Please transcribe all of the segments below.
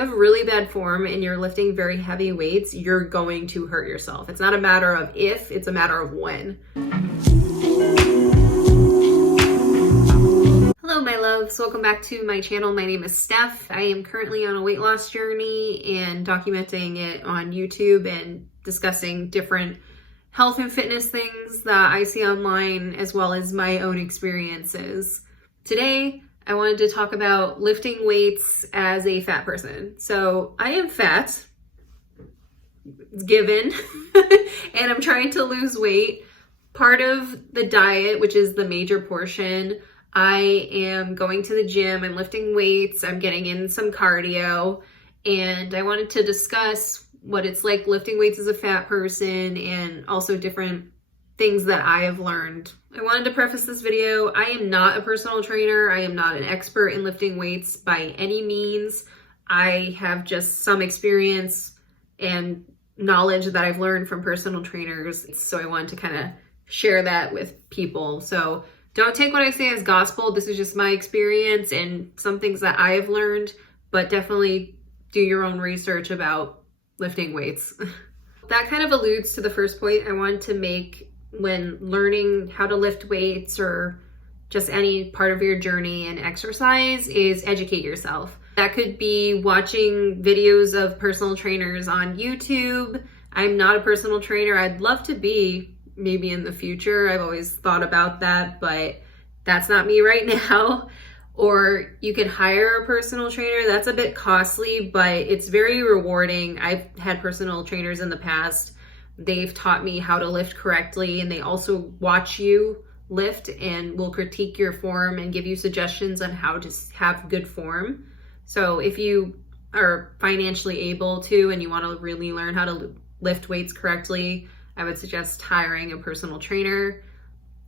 Have really bad form and you're lifting very heavy weights, you're going to hurt yourself. It's not a matter of if, it's a matter of when. Hello, my loves. Welcome back to my channel. My name is Steph. I am currently on a weight loss journey and documenting it on YouTube and discussing different health and fitness things that I see online, as well as my own experiences. Today, I wanted to talk about lifting weights as a fat person. So I am fat, it's given, and I'm trying to lose weight. Part of the diet, which is the major portion, I am going to the gym, I'm lifting weights, I'm getting in some cardio, and I wanted to discuss what it's like lifting weights as a fat person and also different things that I have learned. I wanted to preface this video, I am not a personal trainer. I am not an expert in lifting weights by any means. I have just some experience and knowledge that I've learned from personal trainers. So I wanted to kind of share that with people. So don't take what I say as gospel. This is just my experience and some things that I have learned, but definitely do your own research about lifting weights. That kind of alludes to the first point I wanted to make when learning how to lift weights or just any part of your journey in exercise is educate yourself. That could be watching videos of personal trainers on YouTube. I'm not a personal trainer. I'd love to be maybe in the future. I've always thought about that, but that's not me right now. Or you can hire a personal trainer. That's a bit costly, but it's very rewarding. I've had personal trainers in the past. They've taught me how to lift correctly, and they also watch you lift and will critique your form and give you suggestions on how to have good form. So if you are financially able to and you want to really learn how to lift weights correctly, I would suggest hiring a personal trainer.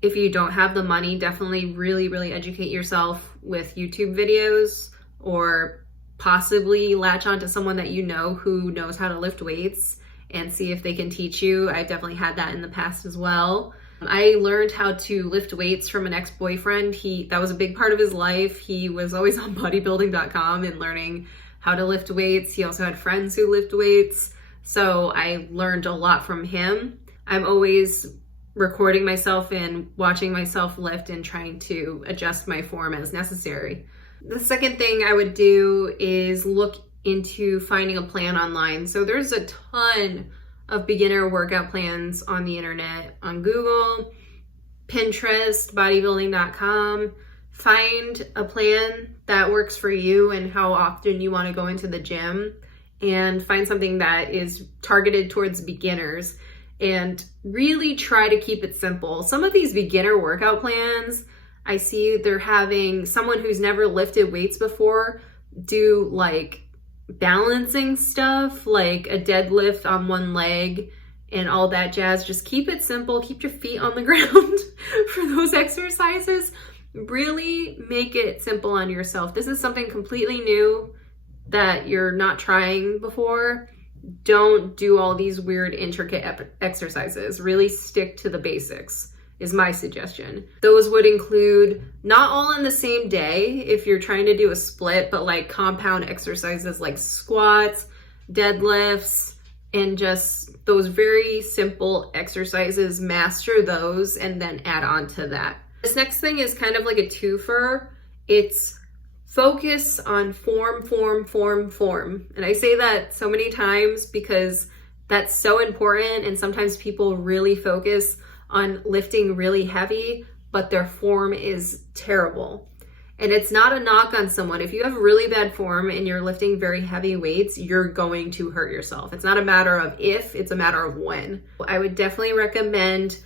If you don't have the money, definitely really educate yourself with YouTube videos, or possibly latch onto someone that you know who knows how to lift weights and see if they can teach you. I've definitely had that in the past as well. I learned how to lift weights from an ex-boyfriend. That was a big part of his life. He was always on bodybuilding.com and learning how to lift weights. He also had friends who lift weights. So I learned a lot from him. I'm always recording myself and watching myself lift and trying to adjust my form as necessary. The second thing I would do is look into finding a plan online. So there's a ton of beginner workout plans on the internet, on Google, Pinterest, bodybuilding.com. Find a plan that works for you and how often you want to go into the gym, and find something that is targeted towards beginners and really try to keep it simple. Some of these beginner workout plans, I see they're having someone who's never lifted weights before do like balancing stuff, like a deadlift on one leg and all that jazz. Just keep it simple, keep your feet on the ground for those exercises. Really make it simple on yourself. This is something completely new that you're not trying before. Don't do all these weird intricate exercises. Really stick to the basics is my suggestion. Those would include not all in the same day if you're trying to do a split, but like compound exercises like squats, deadlifts, and just those very simple exercises. Master those and then add on to that. This next thing is kind of like a twofer. It's focus on form. And I say that so many times because that's so important, and sometimes people really focus on lifting really heavy, but their form is terrible. And it's not a knock on someone. If you have really bad form and you're lifting very heavy weights, you're going to hurt yourself. It's not a matter of if, it's a matter of when. I would definitely recommend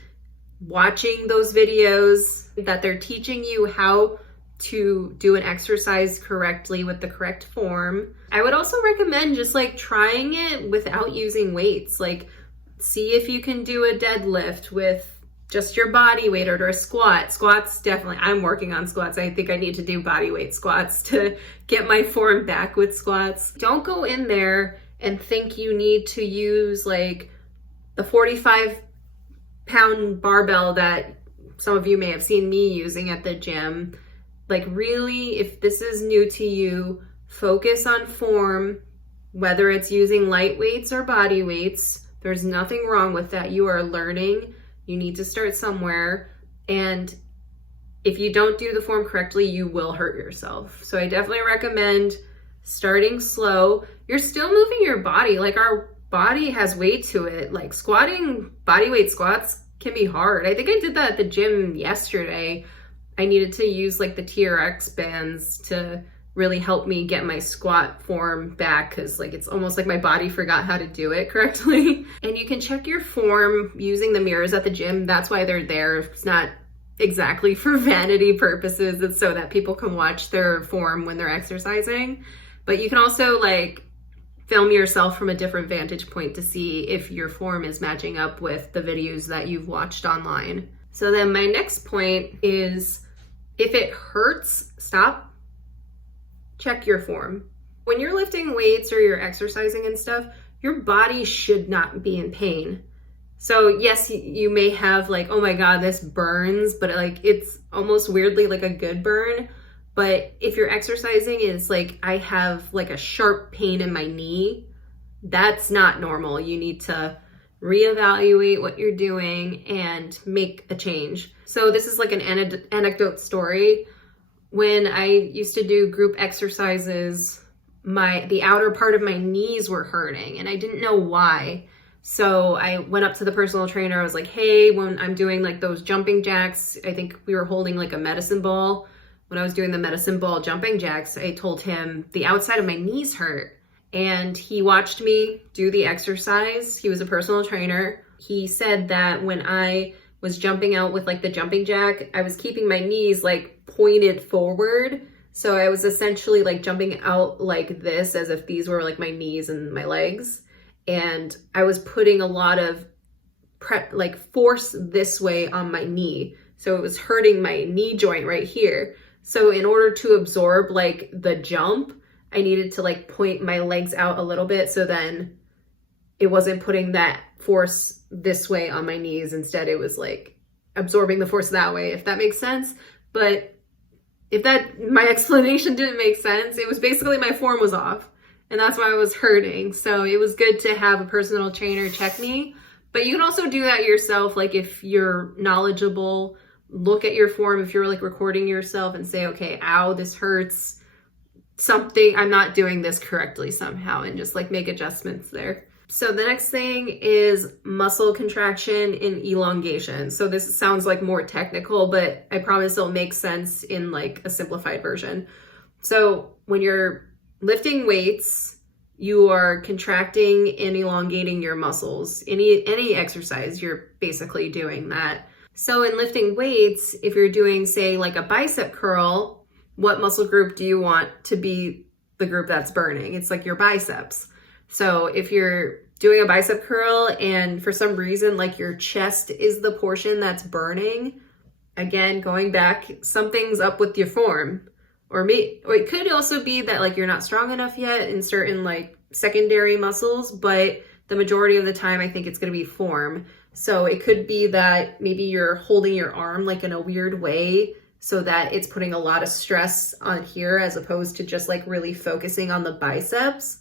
watching those videos that they're teaching you how to do an exercise correctly with the correct form. I would also recommend just like trying it without using weights. Like see if you can do a deadlift with just your body weight, or a squat. Squats, definitely, I'm working on squats. I think I need to do body weight squats to get my form back with squats. Don't go in there and think you need to use like the 45-pound barbell that some of you may have seen me using at the gym. Like really, if this is new to you, focus on form whether it's using light weights or body weights, there's nothing wrong with that. You are learning. You need to start somewhere. And if you don't do the form correctly, you will hurt yourself. So I definitely recommend starting slow. You're still moving your body. Like, our body has weight to it. Like, squatting, body weight squats can be hard. I think I did that at the gym yesterday. I needed to use like the TRX bands to really help me get my squat form back, because like it's almost like my body forgot how to do it correctly. And you can check your form using the mirrors at the gym. That's why they're there. It's not exactly for vanity purposes. It's so that people can watch their form when they're exercising. But you can also like film yourself from a different vantage point to see if your form is matching up with the videos that you've watched online. So then my next point is, if it hurts, stop. Check your form. When you're lifting weights or you're exercising and stuff, your body should not be in pain. So yes, you may have like, oh my God, this burns, but like it's almost weirdly like a good burn. But if you're exercising, it's like, I have like a sharp pain in my knee, that's not normal. You need to reevaluate what you're doing and make a change. So this is like an anecdote story. When I used to do group exercises, the outer part of my knees were hurting and I didn't know why. So I went up to the personal trainer. I was like, hey, when I'm doing like those jumping jacks, I think we were holding like a medicine ball. When I was doing the medicine ball jumping jacks, I told him the outside of my knees hurt. And he watched me do the exercise. He was a personal trainer. He said that when I was jumping out with like the jumping jack, I was keeping my knees like pointed forward. So I was essentially like jumping out like this, as if these were like my knees and my legs. And I was putting a lot of force this way on my knee. So it was hurting my knee joint right here. So in order to absorb like the jump, I needed to like point my legs out a little bit, so then it wasn't putting that force this way on my knees. Instead, it was like absorbing the force that way, if that makes sense. But if my explanation didn't make sense, it was basically my form was off and that's why I was hurting. So it was good to have a personal trainer check me. But you can also do that yourself. Like, if you're knowledgeable, look at your form. If you're like recording yourself and say, okay, ow, this hurts, something, I'm not doing this correctly somehow, and just like make adjustments there. So the next thing is muscle contraction and elongation. So this sounds like more technical, but I promise it'll make sense in like a simplified version. So when you're lifting weights, you are contracting and elongating your muscles. Any exercise, you're basically doing that. So in lifting weights, if you're doing, say, like a bicep curl, what muscle group do you want to be the group that's burning? It's like your biceps. So if you're doing a bicep curl and for some reason like your chest is the portion that's burning, again, going back, something's up with your form. Or it could also be that like you're not strong enough yet in certain like secondary muscles, but the majority of the time I think it's going to be form. So it could be that maybe you're holding your arm like in a weird way, so that it's putting a lot of stress on here as opposed to just like really focusing on the biceps.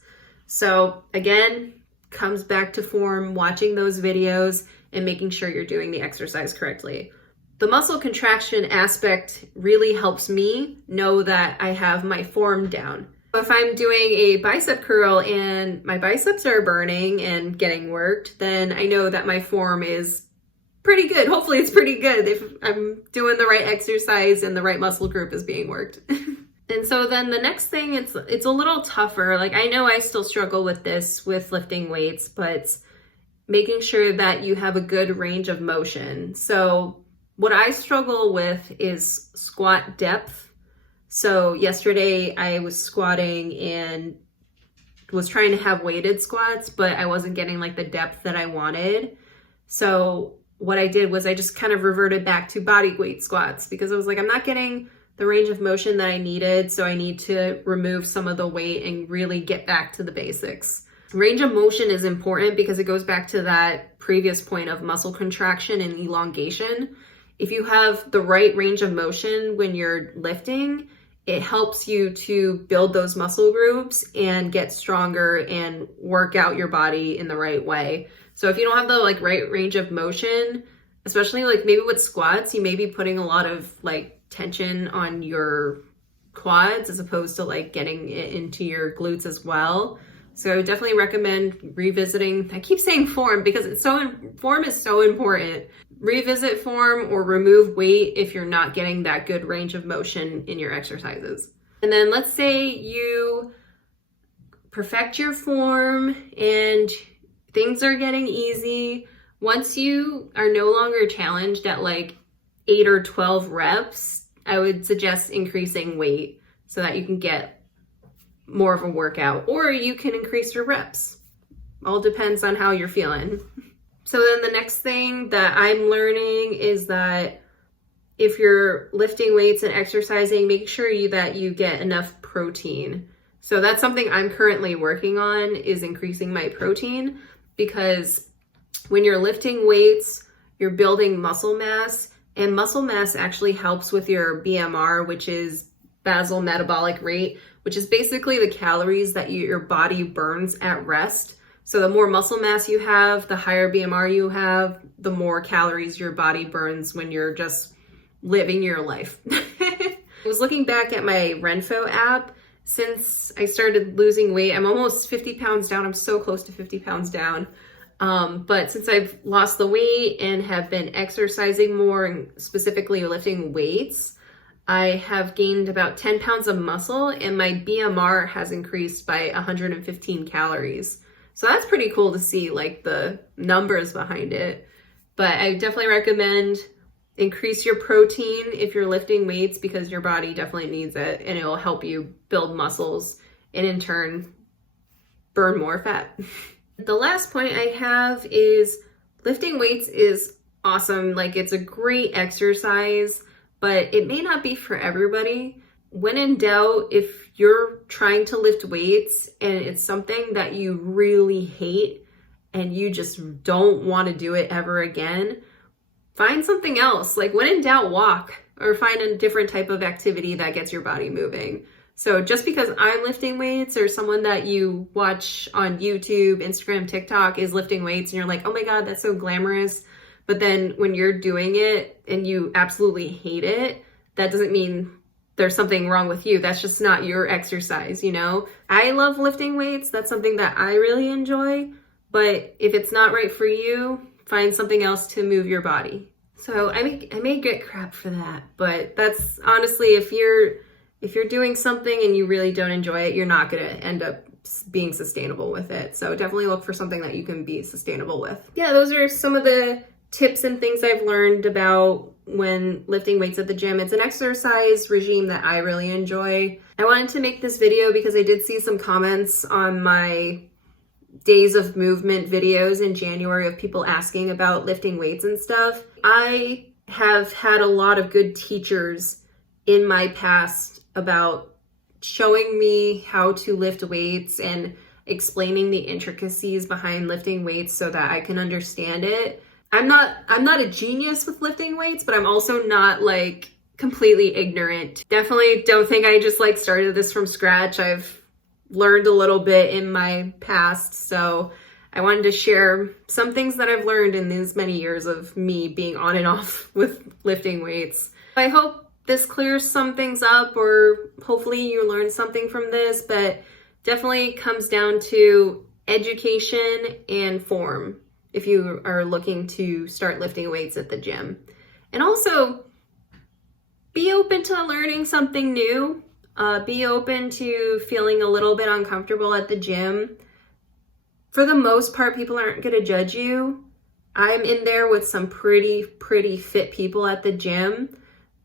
So again, comes back to form, watching those videos and making sure you're doing the exercise correctly. The muscle contraction aspect really helps me know that I have my form down. If I'm doing a bicep curl and my biceps are burning and getting worked, then I know that my form is pretty good. Hopefully it's pretty good if I'm doing the right exercise and the right muscle group is being worked. And so then the next thing, it's a little tougher. Like, I know I still struggle with this with lifting weights, but making sure that you have a good range of motion. So what I struggle with is squat depth. So yesterday I was squatting and was trying to have weighted squats, but I wasn't getting like the depth that I wanted. So what I did was I just kind of reverted back to body weight squats, because I was like, I'm not getting the range of motion that I needed, so I need to remove some of the weight and really get back to the basics. Range of motion is important because it goes back to that previous point of muscle contraction and elongation. If you have the right range of motion when you're lifting, it helps you to build those muscle groups and get stronger and work out your body in the right way. So if you don't have the like right range of motion, especially like maybe with squats, you may be putting a lot of like tension on your quads as opposed to like getting it into your glutes as well. So I would definitely recommend revisiting. I keep saying form because form is so important. Revisit form or remove weight if you're not getting that good range of motion in your exercises. And then let's say you perfect your form and things are getting easy. Once you are no longer challenged at like 8 or 12 reps, I would suggest increasing weight so that you can get more of a workout, or you can increase your reps. All depends on how you're feeling. So then the next thing that I'm learning is that if you're lifting weights and exercising, make sure that you get enough protein. So that's something I'm currently working on, is increasing my protein, because when you're lifting weights, you're building muscle mass, and muscle mass actually helps with your BMR, which is basal metabolic rate, which is basically the calories that your body burns at rest. So the more muscle mass you have, the higher BMR you have, the more calories your body burns when you're just living your life. I was looking back at my Renfo app. Since I started losing weight, I'm almost 50 pounds down. I'm so close to 50 pounds down. But since I've lost the weight and have been exercising more and specifically lifting weights, I have gained about 10 pounds of muscle and my BMR has increased by 115 calories. So that's pretty cool to see, like the numbers behind it. But I definitely recommend increase your protein if you're lifting weights, because your body definitely needs it and it will help you build muscles and in turn burn more fat. The last point I have is lifting weights is awesome. Like, it's a great exercise, but it may not be for everybody. When in doubt, if you're trying to lift weights and it's something that you really hate and you just don't want to do it ever again, find something else. Like, when in doubt, walk, or find a different type of activity that gets your body moving. So just because I'm lifting weights, or someone that you watch on YouTube, Instagram, TikTok is lifting weights and you're like, oh my God, that's so glamorous. But then when you're doing it and you absolutely hate it, that doesn't mean there's something wrong with you. That's just not your exercise, you know? I love lifting weights. That's something that I really enjoy. But if it's not right for you, find something else to move your body. So I may get crap for that, but that's honestly, if you're doing something and you really don't enjoy it, you're not going to end up being sustainable with it. So definitely look for something that you can be sustainable with. Yeah, those are some of the tips and things I've learned about when lifting weights at the gym. It's an exercise regime that I really enjoy. I wanted to make this video because I did see some comments on my days of movement videos in January of people asking about lifting weights and stuff. I have had a lot of good teachers in my past about showing me how to lift weights and explaining the intricacies behind lifting weights so that I can understand it. I'm not a genius with lifting weights, but I'm also not like completely ignorant. Definitely don't think I just like started this from scratch. I've learned a little bit in my past, so I wanted to share some things that I've learned in these many years of me being on and off with lifting weights. I hope this clears some things up, or hopefully you learned something from this, but definitely comes down to education and form if you are looking to start lifting weights at the gym. And also, be open to learning something new. Be open to feeling a little bit uncomfortable at the gym. For the most part, people aren't going to judge you. I'm in there with some pretty fit people at the gym,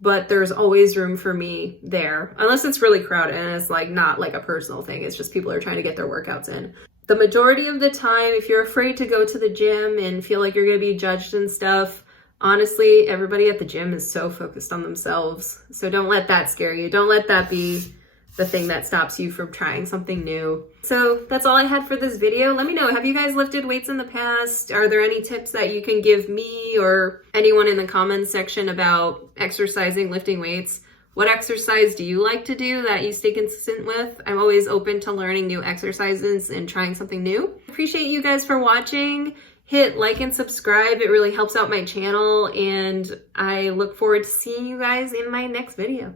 but there's always room for me there, unless it's really crowded and it's like not like a personal thing. It's just people are trying to get their workouts in. The majority of the time, if you're afraid to go to the gym and feel like you're going to be judged and stuff, honestly, everybody at the gym is so focused on themselves. So don't let that scare you. Don't let that be the thing that stops you from trying something new. So that's all I had for this video. Let me know, have you guys lifted weights in the past? Are there any tips that you can give me or anyone in the comments section about exercising, lifting weights? What exercise do you like to do that you stay consistent with? I'm always open to learning new exercises and trying something new. Appreciate you guys for watching. Hit like and subscribe. It really helps out my channel, and I look forward to seeing you guys in my next video.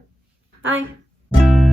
Bye.